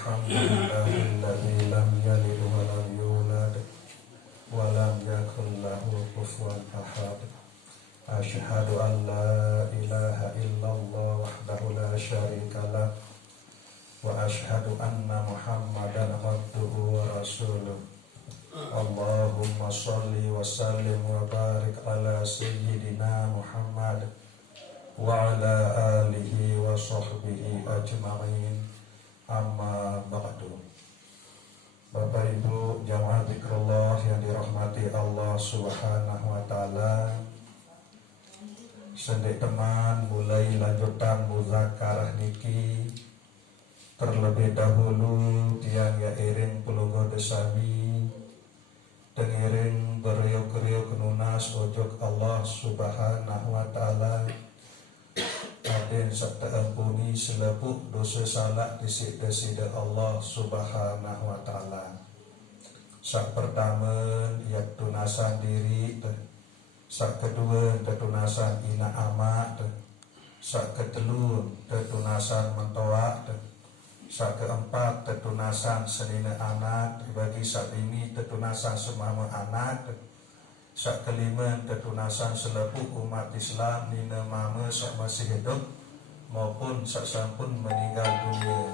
Alhamdulillahilladzi lam yalid wa lam yulad wa lam yakul lahu kufuwan ahad. Asyhadu an la ilaha illallah wahdahu la syarikalah wa asyhadu anna Muhammadan abduhu wa rasuluh. Allahumma sholli wa sallim wa barik ala sayyidina Muhammad wa ala alihi wa sahbihi ajma'in. Amma ba'du. Bapak Ibu jamaah zikrullah yang dirahmati Allah Subhanahu wa taala. Sedek teman mulai lanjutan muzakarah niki. Terlebih dahulu tiang ya iring pulunggo desami tengiring beriuk-riuk nunas ojok Allah Subhanahu wa taala. Aden sakta ampuni selepuk dosa salah disik-desida Allah Subhanahu wa ta'ala. Sak pertama ya tunasan diri, sak kedua tetunasan ina amat, sak ketelu tetunasan mentoak, sak keempat tetunasan senina anak, bagi sak limi tetunasan semama anak, sak kelima tetunasan selepuk umat Islam nina mama sak masih hidup maupun sak sampun meninggal dunia.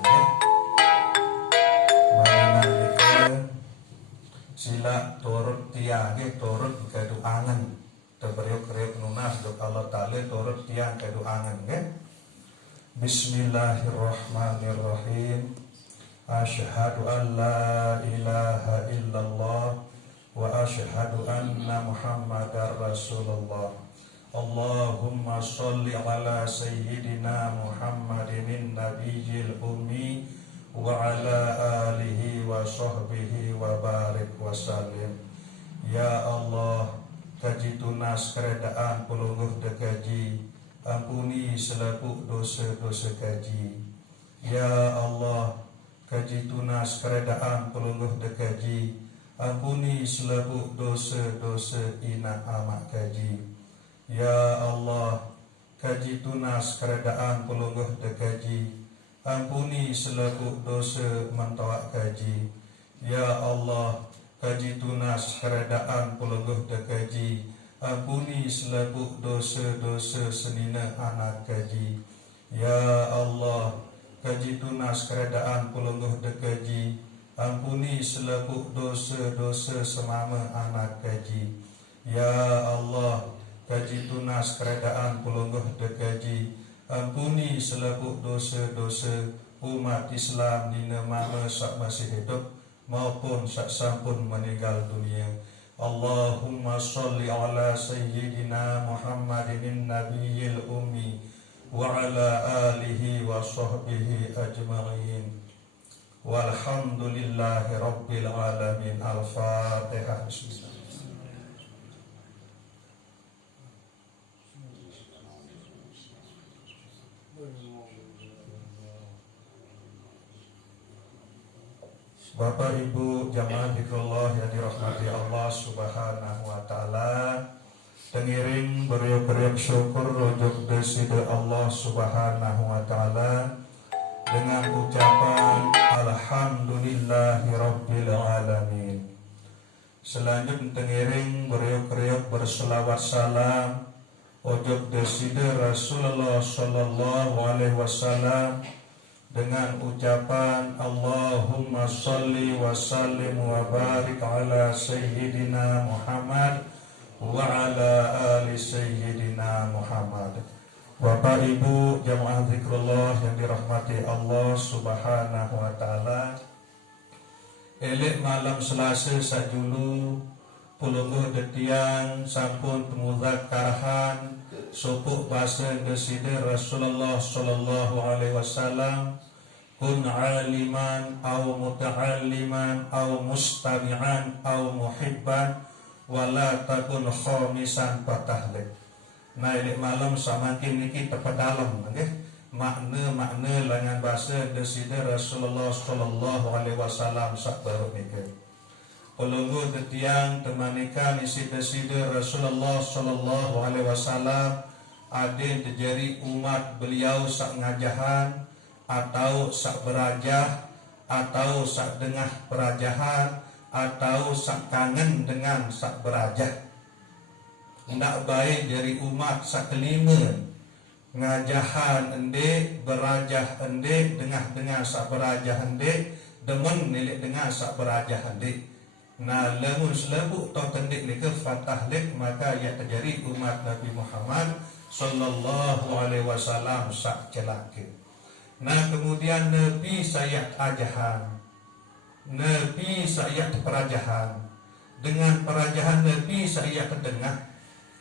Mengenai sila turut tiang turut kedu angan terberiuk-riuk nunas dok Allah Ta'ala turut tiang kedu angan. Bismillahirrahmanirrahim. Asyhadu an la ilaha illallah wa asyhadu anna Muhammadar Rasulullah. Allahumma sholli ala sayyidina Muhammadin nabiyil ummi wa ala alihi wa sahbihi wa barik wa salim. Ya Allah, kaji tunas keredaan pulungguh dekaji, ampuni selepuk dosa-dosa kaji. Ya Allah, kaji tunas keredaan pulungguh dekaji, ampuni selepuk dosa-dosa ina amak kaji. Ya Allah, kaji tunas keredaan pulungguh dekaji, ampuni selepuk dosa mentoak kaji. Ya Allah, kaji tunas keredaan pulungguh dekaji, ampuni selepuk dosa-dosa senina anak kaji. Ya Allah, kaji tunas keredaan pulungguh dekaji, ampuni selepuk dosa-dosa semama anak kaji. Ya Allah, kaji tunas keredaan pulungguh dekaji, ampuni selepuk dosa-dosa umat Islam dina mama sak masih hidup maupun sak sampun meninggal dunia. Allahumma sholli ala sayyidina Muhammadin nabiyil ummi wa ala alihi wa sahbihi ajma'in. Walhamdulillahi rabbil alamin. Al-Fatihah. Bismillah. Bapak Ibu jamaah zikrullah yang dirahmati Allah Subhanahu wa taala, tengiring beriuk-riuk syukur rujuk desida Allah Subhanahu wa taala dengan ucapan alhamdulillahi rabbil alamin. Selanjutnya tengiring beriuk-riuk berselawat salam ojok desida Rasulullah sallallahu alaihi wasallam dengan ucapan Allahumma sholli wa sallim wa barik ala sayyidina Muhammad wa ala ali sayyidina Muhammad. Bapak Ibu jamaah zikrullah yang dirahmati Allah Subhanahu wa taala, elek malam Selasa sajulu pulungguh detiang sampun mudzakarahan sopuk bahasa desida Rasulullah sallallahu alaihi wasallam, kun aliman au muta'alliman au mustami'an au muhibban wala takun khamisan patahlik. Nah ini malam samakin niki tepat dalam makna dengan bahasa desida Rasulullah sallallahu alaihi wasallam sak baru niki. Pelunggu detiang temanikan isi desida Rasulullah sallallahu alaihi wasallam adin terjadi umat beliau sak ngajahan atau sak berajah atau sak dengah perajahan, atau sak kangen dengan sak berajah. Ndak baik dari umat sak kelima ngajahan ende, berajah ende, dengah sak berajah ende, demen nilik dengan sak berajah ende. Nah, lamun selebuk tau tendik ni ke fatah lek, maka ia terjadi umat Nabi Muhammad sallallahu alaihi wasallam sak celaka. Nah, kemudian Nabi sayat ajahan, Nabi sayat perajahan. Dengan perajahan Nabi sayat terdengah,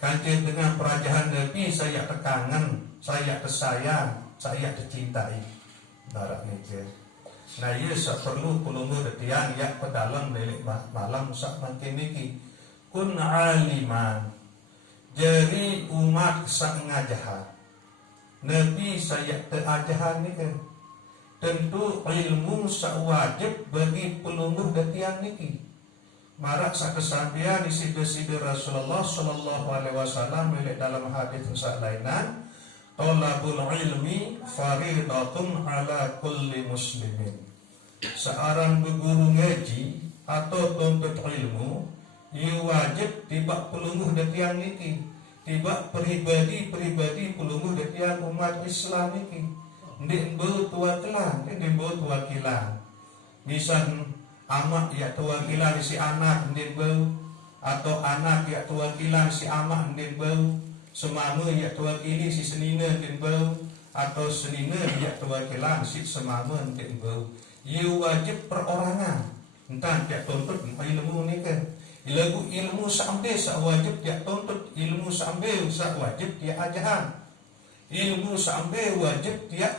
kanti dengan perajahan Nabi sayat terkangen, sayat tersayang, sayat tercintai. Barak ni je. Nah, ia sak perlu pulungu detian yak pedalam nelik malam sak makin niki. Kun aliman, jadi umat sak ngajahan. Nabi saya teajahan ni kan. Tentu ilmu sak wajib bagi pelungguh detian niki. Marak sak kesampaian isi-isi Rasulullah sallallahu alaihi wasallam dalam hadis sak lainan, talabul ilmi faridatun ala kulli muslimin. Seorang berguru ngaji atau tuntut ilmu, ia wajib tiba pelungguh detian niki. Tiba pribadi pelungguh detian umat Islam ini. Ndik bau tuwakilan, ndik bau tuwakilan. Misal amak ya tuwakilan si anak ndik bau, atau anak ya tuwakilan si amak ndik bau, semama ya tuwakili si senina ndik bau, atau senina ya tuwakilan si semama ndik bau. Ia wajib perorangan. Entah dia tuntut ilmu ni kan. Ilmu sambil sak wajib dia tuntut, ilmu sambil sak wajib dia ajahan. Ilmu sambil wajib dia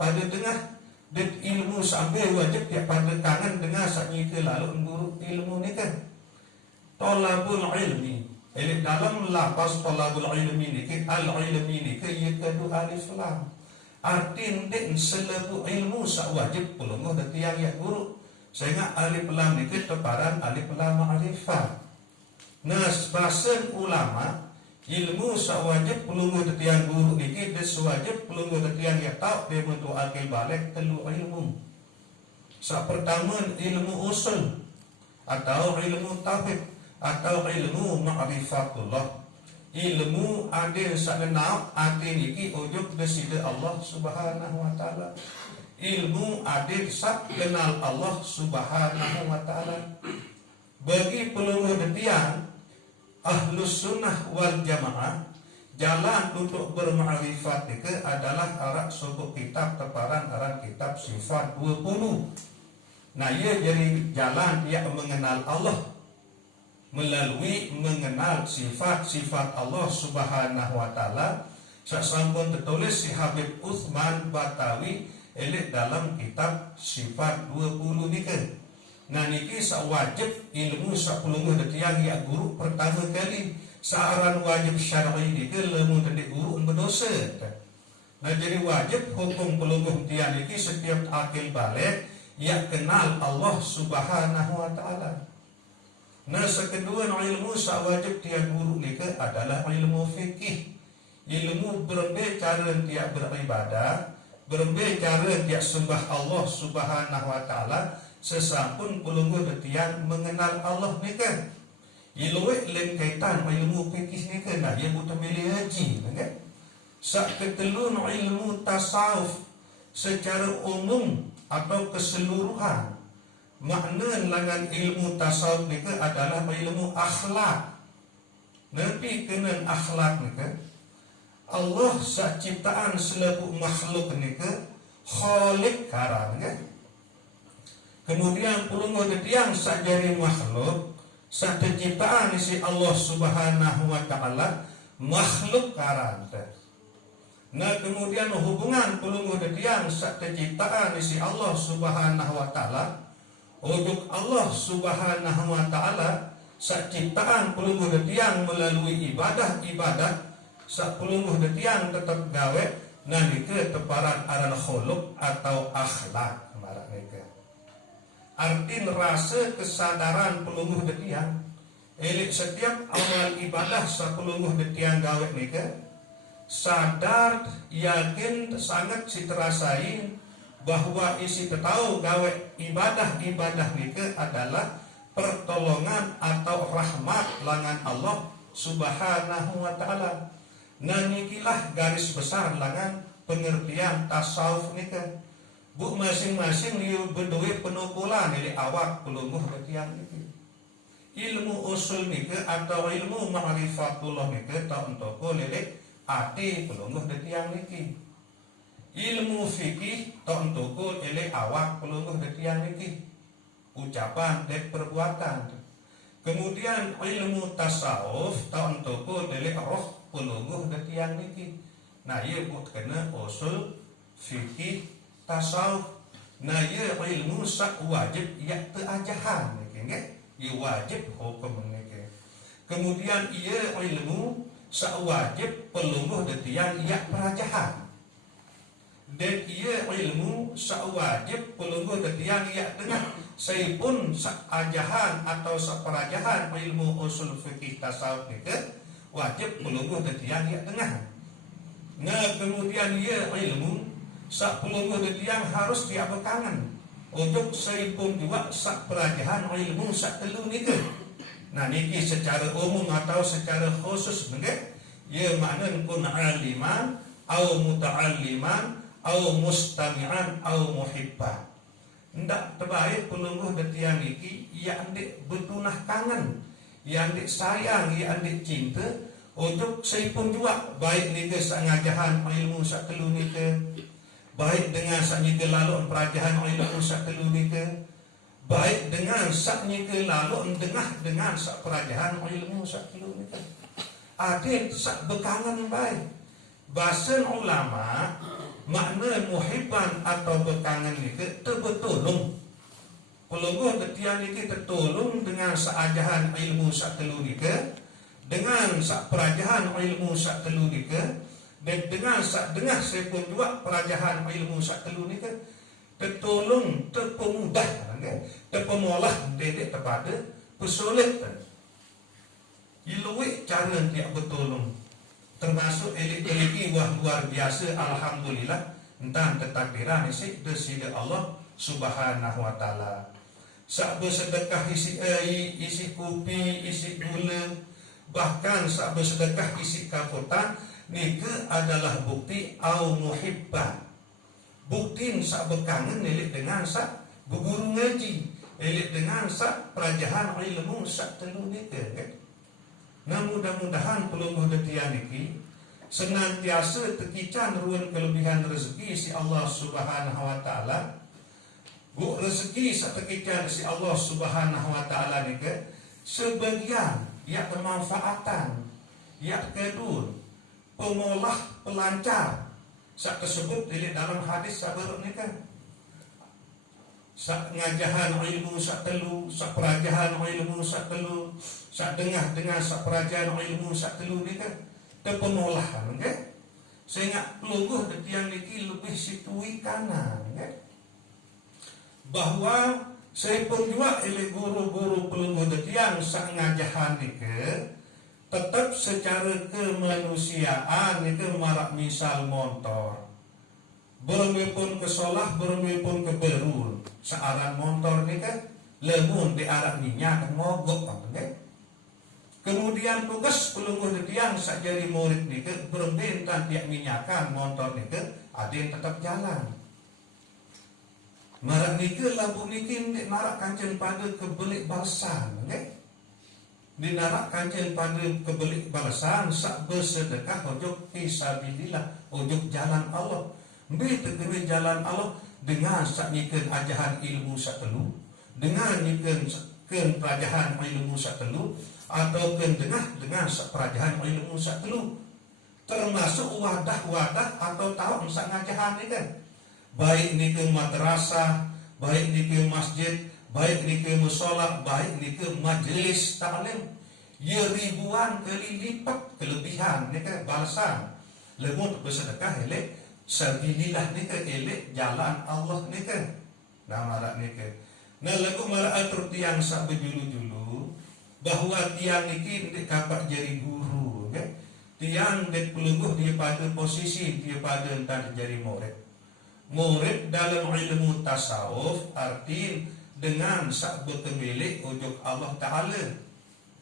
pada tengah, dan ilmu sambil wajib dia pada kangen dengan sak nyike lalu guru ilmu ni kan. Talabul ilmi. Dalam lapas talabul ilmi ni ke al-ilmi ni ke ia kedua alif lam. Arti ndik selebu ilmu sak wajib pulunguh detiang ya guru. Sehingga alif lam ni ke teparan alif lam ma'rifat. Nah, bahasa ulama ilmu sak wajib pelungguh detiang guru ni ke deswajib pelungguh detiang ya tahu dia bentuk akil balik telu ilmu. Sak pertama ilmu usul atau ilmu tauhid atau ilmu ma'rifatullah. Ilmu adil sak kenal adil iki ujuk desida Allah Subhanahu wa taala. Ilmu adil sak kenal Allah Subhanahu wa taala. Bagi pelungguh detian Ahlus Sunnah wal Jamaah, jalan untuk bermakrifat itu adalah arak suku kitab teparan arak kitab sifat 20. Nah, ia jadi jalan dia mengenal Allah melalui mengenal sifat-sifat Allah Subhanahu wa taala. Sasampun tertulis si Habib Utsman Batawi elit dalam kitab sifat 20 ni kan. Nah, niki sak wajib ilmu sak pelungguh detiang ya guru pertama kali searan wajib syar'i ni ke lemu tendik guru berdosa. Nah, jadi wajib hukum pelungguh detiang niki setiap akil balik ya kenal Allah Subhanahu wa taala. Nah, sekedua ilmu sak wajib tiap guru ni ke adalah ilmu fikih. Ilmu berbicara tiap beribadah, berbicara tiap sembah Allah Subhanahu wa taala. Sesampun pelungguh detian mengenal Allah ni kan. Ilmu lain kaitan ilmu fikih ni kan. Nah, ia butuh milih haji kan. Sak ketelun ilmu tasawuf secara umum atau keseluruhan. Makna langan ilmu tasawuf ni kan adalah ilmu akhlak. Nanti kena akhlak ni kan. Allah sak ciptaan selaku makhluk ni kan khaliq karan kan. Kemudian pelungguh detiang sak jari makhluk, sak terciptaan isi Allah Subhanahu wa taala makhluk karan. Nah, kemudian hubungan pelungguh detiang sak terciptaan isi Allah Subhanahu wa taala, untuk Allah Subhanahu wa taala sak ciptaan pelungguh detiang melalui ibadah-ibadah sak pelungguh detiang tetap gawe nanti ke teparan aran khuluq atau akhlak marak mereka. Arti rasa kesadaran pelungguh detiang elik setiap amal ibadah sa pelungguh detiang gawe nika sadar yakin sangat si terasain bahwa isi tahu gawe ibadah nike adalah pertolongan atau rahmat langan Allah Subhanahu wa taala. Nah nikilah garis besar langan pengertian tasawuf nike. Bu masing-masing liu berdua penukulan dari awak pelungguh betiang nike. Ilmu usul nike atau ilmu ma'rifatullah nike tak untuk lelek ati pelungguh betiang nike. Ilmu fikih tontuku ele awak pelungguh detiang niki ucapan dan perbuatan. Kemudian ilmu tasawuf tontuku ele roh pelungguh detiang niki. Nah ia buat kena usul fikih tasawuf. Nah ia ilmu sak wajib ia teajahan niki nggih. Ia wajib hukum niki. Kemudian ia ilmu sak wajib pelungguh detiang ia perajahan. Dan ia ilmu sewajib pelungguh detiang ia dengan saipun ajahan atau seperajahan ilmu usul fikih tasawuf itu wajib pelungguh detiang ia dengan. Nah kemudian ia ilmu sak pelungguh detiang harus dia bekangan untuk saipun juga sak perajahan ilmu sak telu itu. Nah niki secara umum atau secara khusus nggih ia makna kun aliman au muta'alliman au mustami'an au muhibban. Ndak terbaik pelungguh detiang iki ia andik betunah kangen, ia andik sayang, ia andik cinta untuk saipun juga baik nike sangajahan ilmu sak telu nike, baik dengan sak nike lalu perajahan ilmu sak telu nike, baik dengan sak nike lalu dengan sak perajahan ilmu sak telu nike. Adit sak bekangan baik. Bahasa ulama makna muhibban atau bekangan nike terbetulung. Pelungguh detiang nike tertolong dengan seajahan ilmu sak telu nike, dengan sak perajahan ilmu sak telu nike, dan dengan sak dengah sepun juga perajahan ilmu sak telu nike tertolong, terpemudah, terpemolah dedek kepada pesulit. Iluik cara tiap betulung. Termasuk elit-eliti wah luar biasa alhamdulillah tentang ketakdiran isi desida Allah Subhanahu wa taala. Sak bersedekah isi kopi, isi gula, bahkan sak bersedekah isi kaputan nike adalah bukti au muhibban. Bukti sak bekangen elit dengan sak berguru ngaji, elit dengan sak perajahan ilmu sak telu nike kan. Nah mudah-mudahan pelungguh detiang niki senantiasa tekican ruan kelebihan rezeki si Allah Subhanahu wa taala. Bu rezeki satekican si Allah Subhanahu wa taala niki sebagian ia bermanfaatan, ia kedua pemolah pelancar. Sak tersebut di dalam hadis sabar niki. Sak ngajahan ilmu sak telu, sak perajahan ilmu sak telu, sak dengah dengan sak perajahan ilmu sak telu ni kan terpemolahan kan, sehingga pelungguh detiang niki lebih situi kanan kan, bahwa saya pun juga oleh guru-guru pelungguh detiang sak ngajahan niki tetap secara kemanusiaan niki marak misal motor. Bermipun ke solah, bermipun ke berul. Searan motor ni kan lemun di arah minyak mogok kan. Kemudian tugas pelungguh detiang sak jari murid ni kan berbentan tiak minyakan motor ni kan ada yang tetap jalan. Marak ni ke lampu ni kan marak kancen pada kebelik balasan kan. Dinarak kancen pada kebelik balasan sak bersedekah ojok fisabilillah, ojok jalan Allah. Beri tegeri jalan Allah dengan sak nyiken ajahan ilmu sak telu, dengan nyiken perajahan ilmu sak telu, atau dengan sak perajahan ilmu sak telu, termasuk wadah-wadah atau tahun sak ngajahan ni kan. Baik ni ke madrasah, baik ni ke masjid, baik ni ke musola, baik ni ke majlis taklim, ya ribuan kali lipat kelebihan ni kan balasan. Lemut bersedekah elek sabilillah ni ke elek jalan Allah ni ke. Nah marak ni ke. Nah lagu marak atur tiang sak berjulu-julu bahwa tiang niki ndik kapak jadi guru kan. Tiang ndik pelungguh dia pada posisi dia pada entar jadi murid. Murid dalam ilmu tasawuf arti dengan sak berkemilik ujuk Allah Ta'ala,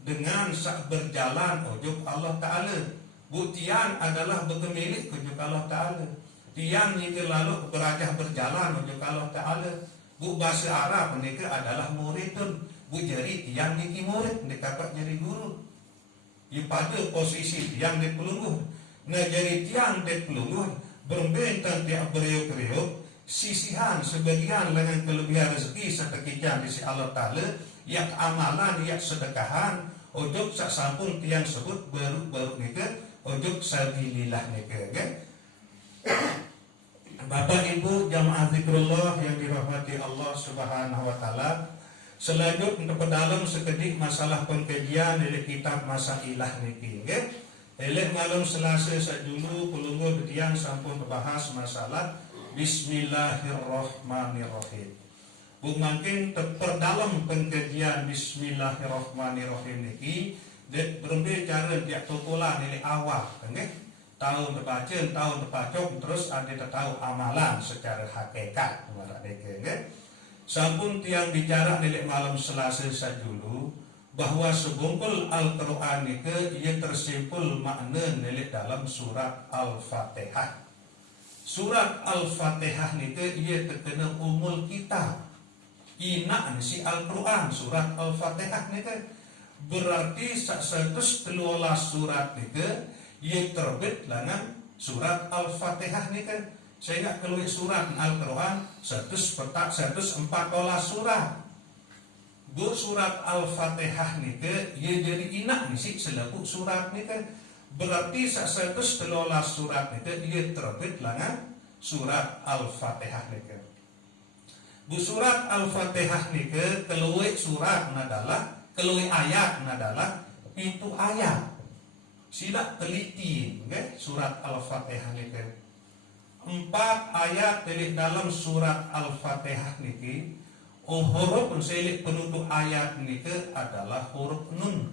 dengan sak berjalan ujuk Allah Ta'ala. Buktian adalah berkemilik ujuk Allah Ta'ala. Tiang jika lalu berajah berjalan ujuk Allah Ta'ala. Bu bahasa Arab mereka adalah muridun. Bu jari tiang niki murid, mereka dapat jadi guru. Pada posisi tiang di pelungguh. Nah jadi tiang di pelungguh berbentang tiap beriuk-riuk. Sisihan sebagian dengan kelebihan rezeki seketika di si Allah Ta'ala. Yang amalan, yang sedekahan. Ujuk sak sampun tiang sebut baru nika. Ujuk sabilillah nika kan. Bapak Ibu jamaah zikrullah yang dirahmati Allah Subhanahu wa taala, selanjutnya dalam sekedik masalah pengkajian dari kitab Masailah niki nggih. Elek malam Selasa sadulu pelungguh tiang sampun membahas masalah Bismillahirrahmanirrahim. Bu makin terdalam pengkajian Bismillahirrahmanirrahim niki berbicara dia tokolan dari awal nggih. Tahun terbaca, tahun terpacok, terus ada tahu amalan secara hakikat. Sampun tiang bicara nilai malam Selasa sajulu bahwa sebungkul Al-Quran itu ia tersimpul makna nilai dalam surat Al-Fatihah. Surat Al-Fatihah itu ia terkena umul kitab. Ina si Al-Quran surat Al-Fatihah itu berarti satus telulah surat itu ia terbit dengan surat Al-Fatihah ni kan. Saya ingat kalau surat Al-Quran 114 surat. Bu surat Al-Fatihah ni ke ia jadi inak ni si selaku surat ni kan. Berarti 113 surat ni ke ia terbit dengan surat Al-Fatihah ni kan. Bu surat Al-Fatihah ni ke keluar surat adalah keluar ayat adalah itu ayat. Sila teliti okay? Surat Al-Fatihah niki 4 ayat dari dalam surat Al-Fatihah niki. Huruf selik penutup ayat niki adalah huruf nun.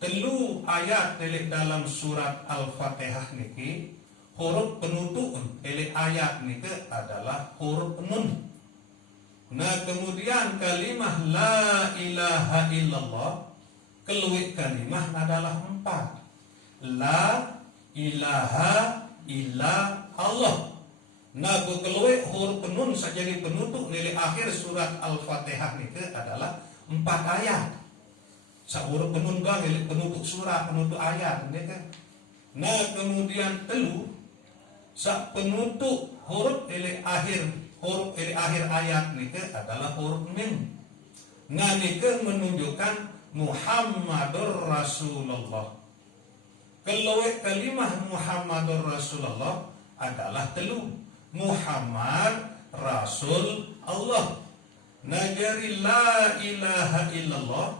3 ayat dari dalam surat Al-Fatihah niki huruf penutup dari ayat niki adalah huruf nun. Nah kemudian kalimah la ilaha illallah keluik kalimah adalah 4. La ilaha illa Allah. Nah keluik huruf nun sajadi penutup nilai akhir surat Al-Fatihah itu adalah 4 ayat. Sa huruf nun bang nilai penutup surat, penutup ayat kan? Nah kemudian telu sa penutup huruf nilai akhir ayat itu adalah huruf mim. Nah ini menunjukkan Muhammadur Rasulullah. Kalau kalimah Muhammadur Rasulullah adalah telu. Muhammad Rasul Allah. Najari la ilaha illallah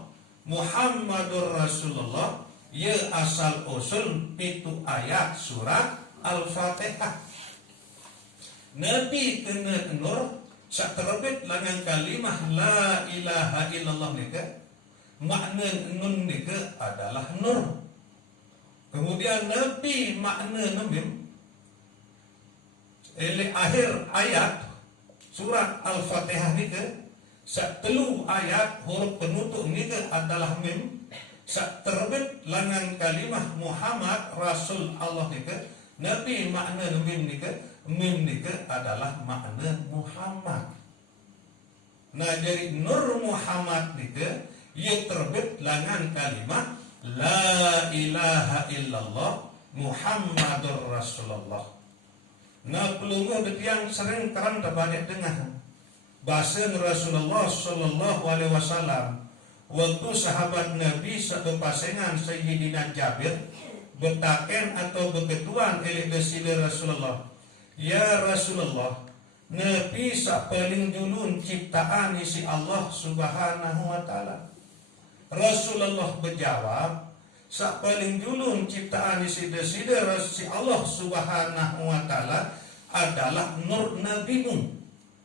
Muhammadur Rasulullah. Ya asal usul pitu ayat surat Al-Fatihah. Nabi kena nur sak terbit dengan kalimah la ilaha illallah nika. Makna nun nika adalah nur. Kemudian Nabi makna namim akhir ayat surat Al-Fatihah nika satelu ayat huruf penutup nika adalah mim. Sak terbit dengan kalimah Muhammad Rasul Allah nika Nabi makna mim nika adalah makna Muhammad. Nah dari nur Muhammad nika ia terbit dengan kalimat la ilaha illallah Muhammadur Rasulullah. Nah pelungguh yang sering terang terbanyak dengar bahasa Rasulullah sallallahu alaihi wasallam waktu sahabat Nabi satu pasangan Sayyidina Jabir bertaken atau berketuan oleh desile Rasulullah. Ya Rasulullah, Nabi sak paling dulu ciptaan isi Allah Subhanahu wa taala. Rasulullah berjawab, sak paling dulu ciptaan isi desile si Allah Subhanahu wa taala adalah nur nabimu.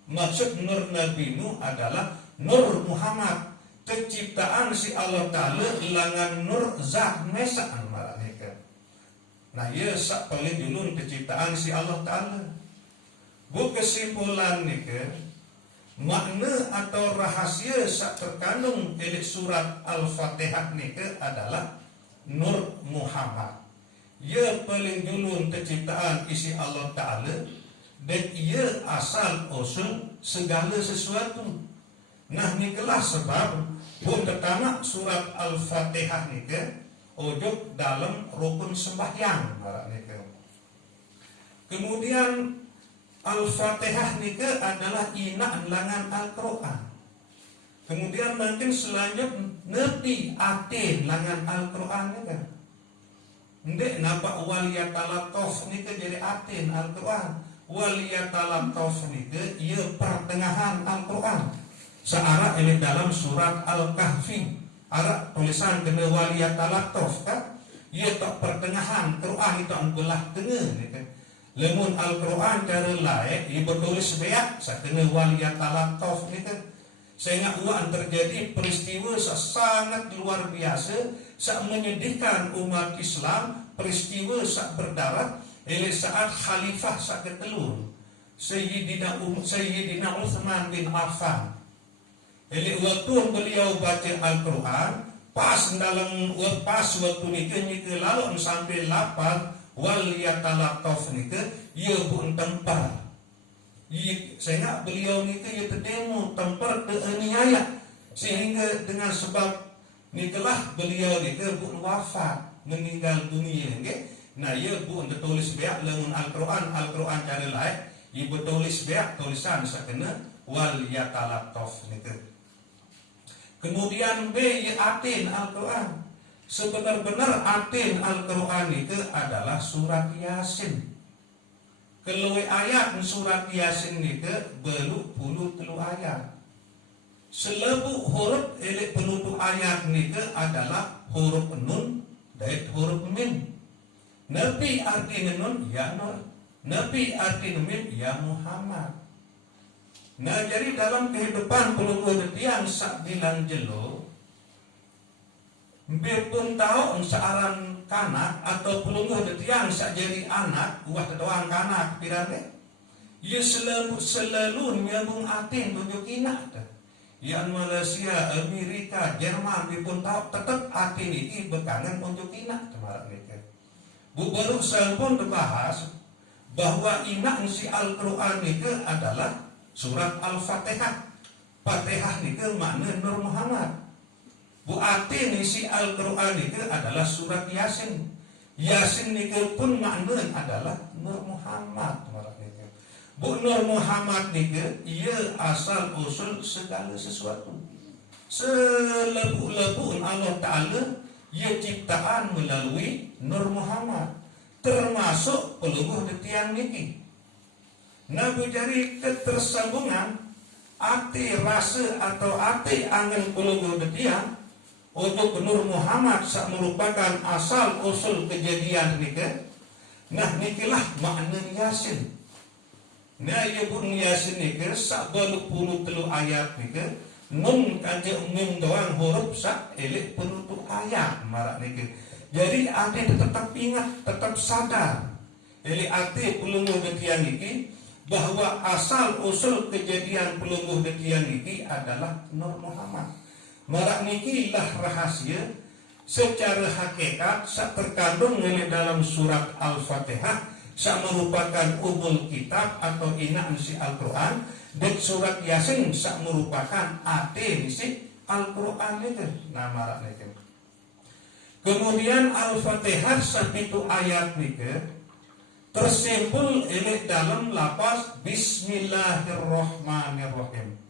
Maksud nur nabimu adalah nur Muhammad. Keciptaan si Allah Ta'ala langan nur zat mesaan malaikat. Nah ya sak paling dulu keciptaan si Allah Ta'ala. Bu kesimpulan ni ke makna atau rahasia sak terkandung dalam surat Al-Fatihah ni ke adalah Nur Muhammad. Ia paling dulu terciptaan isi Allah Ta'ala, dan ia asal usul segala sesuatu. Nah ni kelah sebab pun pertama surat Al-Fatihah ni ke ujuk dalam rukun sembahyang. Kemudian Al-Fatihah ni ke adalah inak langan Al-Quran. Kemudian mungkin selanjutnya ngerti atin langan Al-Quran ni kan. Ndek nampak waliyatalatov ni ke jadi atin Al-Quran. Waliyatalatov ni ke ia pertengahan Al-Quran. Searah ini dalam surat Al-Kahfi. Arah tulisan kena waliyatalatov kan. Ia tak pertengahan Quran itu belah tengah ni kan. Lemun Al-Quran cara lain ia bertulis beak sakena waliyatalatov ni kan. Sehingga uang terjadi peristiwa sangat luar biasa, sak menyedihkan umat Islam, peristiwa sak berdarah oleh saat khalifah sak ketelur Sayyidina Uthman bin Affan. Oleh waktu beliau baca Al-Quran, pas dalam waktu ni lalu sampai lapar waliyatalatov ni ke ia pun tempar. Sehingga beliau ni ke ia terdemo tempar teraniaya, sehingga dengan sebab ni telah beliau ni ke pun wafat meninggal dunia. Okay? Nah ia pun tertulis beak lamun Al-Quran cara lain ia bertulis beak tulisan sakena waliyatalatov ni ke. Kemudian B ia atin Al-Quran. Sebenar-benar atin Al-Quran itu adalah surat Yasin. Kalau ayat surat Yasin itu beluk puluh telu ayat. Selebu huruf elek penutup ayat itu adalah huruf nun dan huruf min. Nabi arti nun ya Nur, Nabi arti min ya Muhammad. Nah jadi dalam kehidupan pelunggu detiang sak bilang jelo, biarpun tahu searan kanak atau pelungguh detiang sak jadi anak buah doang kanak pirane ia selalu nyambung atin tunjuk inak yang Malaysia, Amerika, Jerman biarpun tahu tetap atin ini bekangan tunjuk inak kemarin mereka bu baru saya pun dibahas bahwa inak si Al-Quran itu adalah surat Al-Fatihah. Fatihah itu makna Nur Muhammad. Bu atin isi Al-Quran itu adalah surat Yasin. Yasin itu pun makna adalah Nur Muhammad. Bu Nur Muhammad itu ia asal usul segala sesuatu. Selebu-lebu Allah Ta'ala ia ciptaan melalui Nur Muhammad, termasuk pelungguh detiang niki. Nah jadi ketersambungan arti rasa atau arti angin pelungguh detiang untuk Nur Muhammad sak merupakan asal usul kejadian nika. Nah nikilah makna Yasin. Nah ia pun Yasin nika sak 23 ayat nika. Nun kaje mim doang huruf sak elek penutup ayat marak nika. Jadi ade tetap ingat, tetap sadar. Eli arti pelungguh detian niki bahwa asal usul kejadian pelungguh detian niki adalah Nur Muhammad. Marak niki lah rahasia secara hakikat sak terkandung dalam surat Al-Fatihah sak merupakan umul kitab atau inak si Al-Quran, dan surat Yasin sak merupakan atin si Al-Quran itu. Nah marak niki. Kemudian Al-Fatihah sabitu ayat niki tersimpul dalam lafaz Bismillahirrahmanirrahim.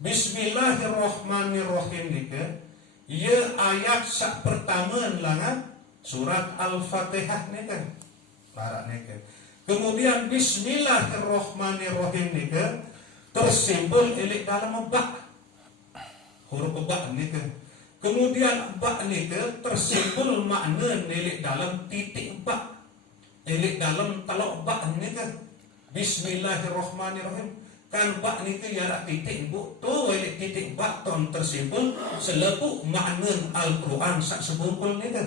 Bismillahirrahmanirrahim nika ia ayat sak pertama langan surat Al-Fatihah nika para nika. Kemudian Bismillahirrahmanirrahim nika tersimpul dalam ba huruf ba nika. Kemudian ba nika tersimpul makna dalam titik ba dalam talak ba nika. Bismillahirrahmanirrahim kan bak ni tu ialah titik bu tu oleh titik bak ton tersimpul selepu makna Al-Quran sak sebungkul ni kan.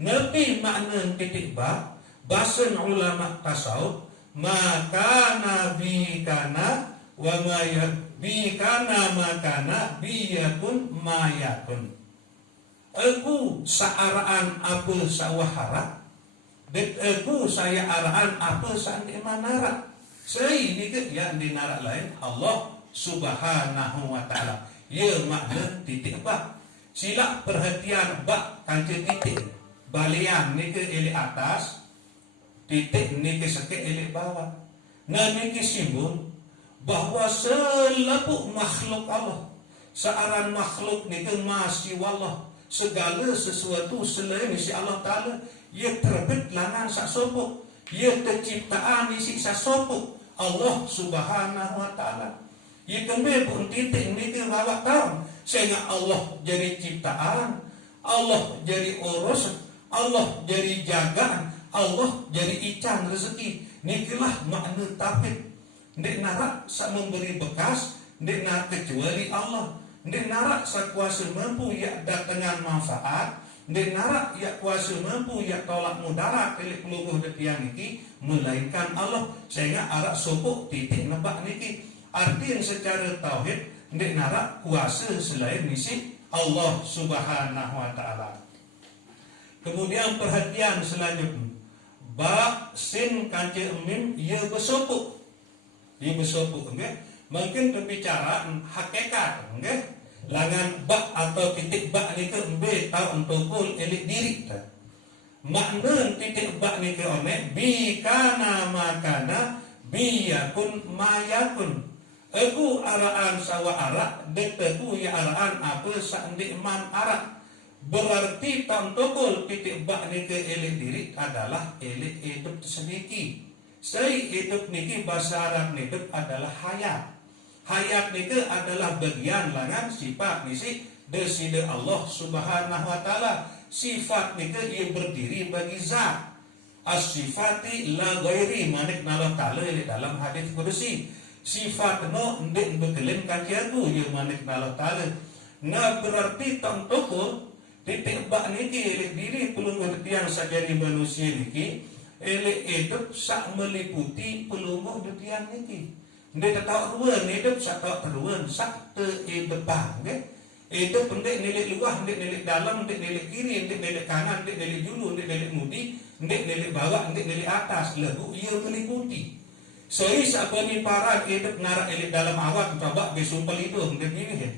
Nabi makna titik bak bahasa ulama tasawuf makana bikana wa mayak bikana makana biyakun mayakun. Aku saaraan apa sawahara, dan aku saya araan apa sandi manara. Saya ini ke yang di narak lain Allah Subhanahu wa ta'ala. Ya makna titik bak. Sila perhatian bak kancing titik. Balian ni ke elek atas, titik ni ke sakit elek bawah. Nah ni ke simbol bahawa selapuk makhluk Allah, searan makhluk ni ke masih wallah. Segala sesuatu selain isi Allah Ta'ala, ia terbit langan sak sopuk, ia terciptaan isi sak sopuk Allah Subhanahu wa ta'ala. Ia kembali pun titik ni ke bawa tahu, sehingga Allah jadi ciptaan, Allah jadi urus, Allah jadi jagaan, Allah jadi ican rezeki. Nikilah makna tauhid. Ndik narak sak memberi bekas, ndik narak kecuali Allah. Ndik narak sak kuasa mampu yak datangan manfaat, ndik narak yak kuasa mampu yak tolak mudarat kelip peluruh detian niki, melainkan Allah. Sehingga arak sopuk titik nebak niki. Artinya secara tauhid, ndik narak kuasa selain misi Allah Subhanahu wa ta'ala. Kemudian perhatian selanjutnya, ba sin kancil mim ia bersopuk. Ia bersopuk, okay? Mungkin berbicara hakikat, okay? Langan bak atau titik bak ni ke be tau untuk kul elik diri ta. Makna titik bak ni ke onek bi kana makana bi yakun mayakun. Aku araan sawa arak, deteku ya araan apa sandik man arak. Berarti tau untuk kul titik bak ni ke elik diri adalah elik hidup sedikit. Saya hidup niki bahasa Arab hidup adalah hayat. Hayat niki adalah bagian langan sifat nisi deside Allah Subhanahu wa ta'ala. Sifat niki ia berdiri bagi zat. As-sifati la ghairi manik nala ta'ala dalam hadis qudsi. Sifat no ndik bekelin kaki aku ia manik nala ta'ala. Nah berarti tang tokol titik bak niki elek diri pelungguh detian sajari manusia niki elek hidup sak meliputi pelungguh detian niki. Dia tak tahu ruan hidup sak tak ruan sak te depan ke. Hidup ndek nelik luah, ndek nelik dalam, ndek nelik kiri, ndek nelik kanan, ndek nelik julu, ndek nelik mudi, ndek nelik bawah, ndek nelik atas. Lagu ia meliputi. Seri sak bani parat hidup narak elik dalam awak coba besumpel itu ndek ini kan.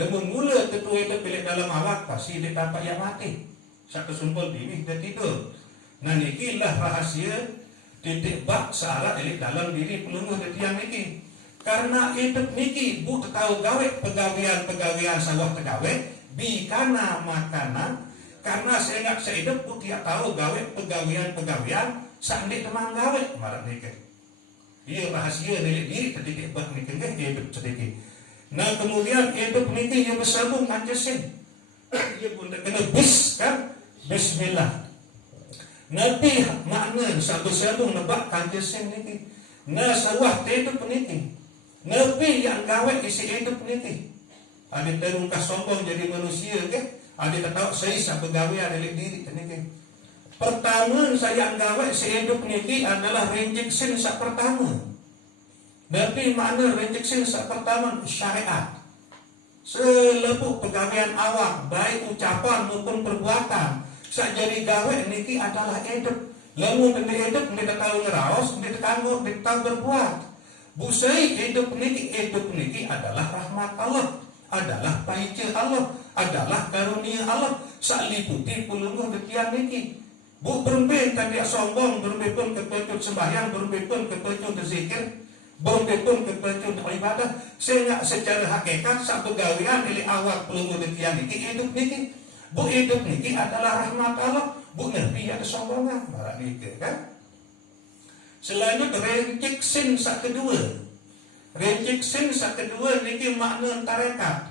Lalu mula tetu hidup elik dalam awak pasti dia dapat yang mati. Sak kesumpel ini dia tidur. Nah nikilah rahasia titik bak searah elik dalam diri pelungguh detian niki. Karena hidup niki bu tahu gawe pegawian sawah tegawe bikana makana. Karena saya nggak sehidup bu tidak tahu gawe pegawian sandi teman gawe marah niki. Ia rahasia elik diri titik bak niki hidup sedikit. Nah kemudian hidup niki ia bersambung kancesin. Ia pun kena bis kan bismillah. Nabi makna satu sambung nebak kancesin niki. Nah sawah hidup niki. Nabi yang gawe isi hidup niki. Ada terungkah sombong jadi manusia ke? Ada tahu saya sak pegawai elik diri niki. Pertama saya gawe isi hidup niki adalah rejection sak pertama. Nabi makna rejection sak pertama syariat. Selepuk pegawaian awak baik ucapan maupun perbuatan. Sak jadi gawe niki adalah hidup. Lalu dia hidup dia tahu ngeraos, dia tahu berbuat. Busai hidup niki adalah rahmat Allah, adalah paice Allah, adalah karunia Allah. Sak liputi pulungguh detian niki. Bu berembe tadi sombong, berembe pun kepecut sembahyang, berembe pun kepecut berzikir, berembe pun kepecut ibadah. Sehingga secara hakikat sak pegawian dari awak pulungguh detian niki hidup niki. Bu hidup niki adalah rahmat Allah. Bu Nabi ada sombongan marah niki kan. Selanjutnya rejection sak kedua. Rejection sak kedua niki makna tarekat.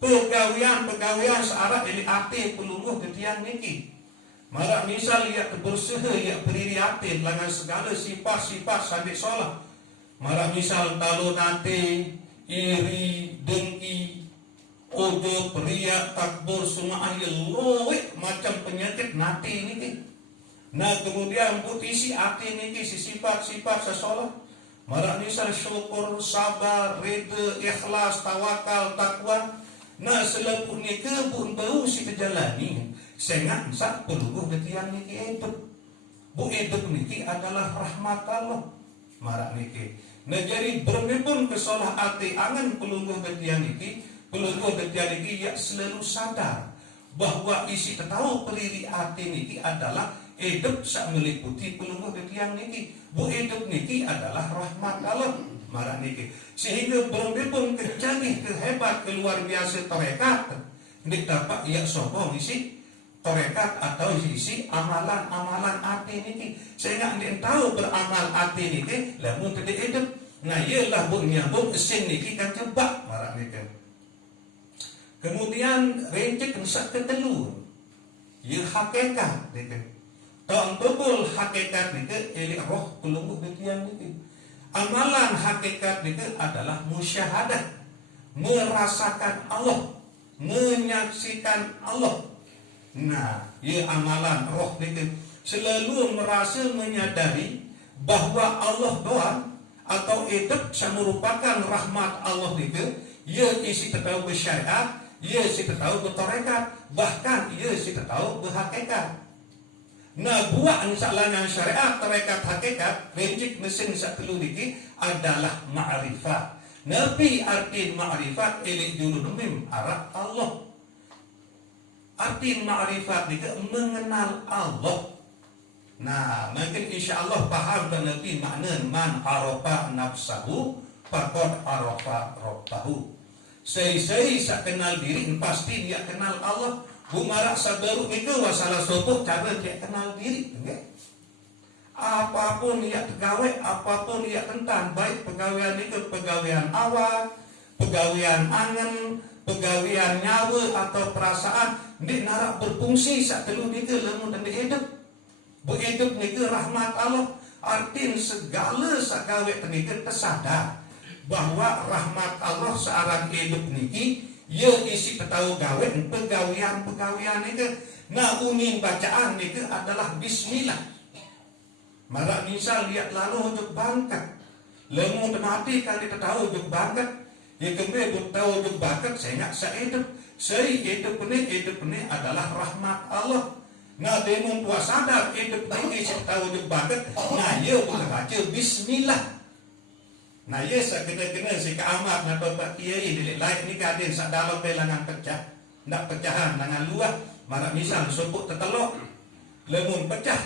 Pegawian searah ini aktif pelungguh detian niki. Marah misal ia bersih, ia berdiri aktif dengan segala sifat-sifat sadik solat. Marah misal talu nate, iri, dengki, ojo, pria, takbur, semua ahli loik macam penyakit nati ini. Nah kemudian isi hati niki si sifat-sifat sesolah. Marak misal syukur, sabar, reda, ikhlas, tawakal, takwa. Nah selepu niki pun bau si kejalani. Sengat sak peluguh detian niki hidup. Bu hidup niki adalah rahmat Allah. Marak niki. Nah jadi bermepun kesolah hati angan pelungguh detian niki. Pelungguh detian niki ya selalu sadar bahwa isi tahu peliri hati niki adalah hidup sak meliputi pelungguh detian niki. Bu hidup niki adalah rahmat Allah. Marah niki. Sehingga bermepun kecanggih, kehebat, keluar biasa tarekat. Ini dapat ia sokong isi tarekat atau isi amalan-amalan hati niki. Sehingga anda tahu beramal hati niki, lamun tidak hidup. Nah ialah bu nyambung esin niki kan jebak marah niki. Kemudian rencik nusak ketelur. Ia hakikat niki. Tak betul hakikat niki elik roh pelungguh detian niki. Amalan hakikat niki adalah musyahadah, merasakan Allah, menyaksikan Allah. Nah, ia amalan roh niki selalu merasa menyadari bahwa Allah doang atau hidup merupakan rahmat Allah niki. Ia isi tahu bersyariat, ia isi tahu bertarekat, bahkan ia isi tahu berhakikat. Nah buat misalnya syariat tarekat hakikat rencik mesin satu niki adalah ma'rifat. Nabi arti ma'rifat elik jurunumim arah Allah. Arti ma'rifat niki mengenal Allah. Nah mungkin insya Allah paham dan nanti makna man arafa nafsahu faqad arafa rabbahu. Saya sak kenal diri pasti dia kenal Allah. Bumarak sabaru itu wasalah sopo cara dia kenal diri, enggak? Apapun ia pegawai, apapun ia tentang baik pegawaian itu pegawaian awal, pegawaian angen, pegawaian nyawa atau perasaan, dia narak berfungsi saat telu itu lemu dan hidup. Hidup niku rahmat Allah. Artin segala sagawe niku tersadar bahwa rahmat Allah searang hidup niki. Ya isi tahu gawe pegawian itu. Nah umin bacaan itu adalah bismillah. Mara misal lihat lalu untuk bangkat. Lemu mati kali tahu untuk bangkat. Ya kembali tahu untuk bangkat saya nggak sehidup. Saya hidup ini adalah rahmat Allah. Nah demo puas sadar hidup ini saya tahu untuk bangkat. Nah ya boleh baca bismillah. Nah yes kena si keamat na bapak kiai di lain ni kadin sak dalam belangan pecah ndak pecahan dengan luah marak misal supuk tetelok lemun pecah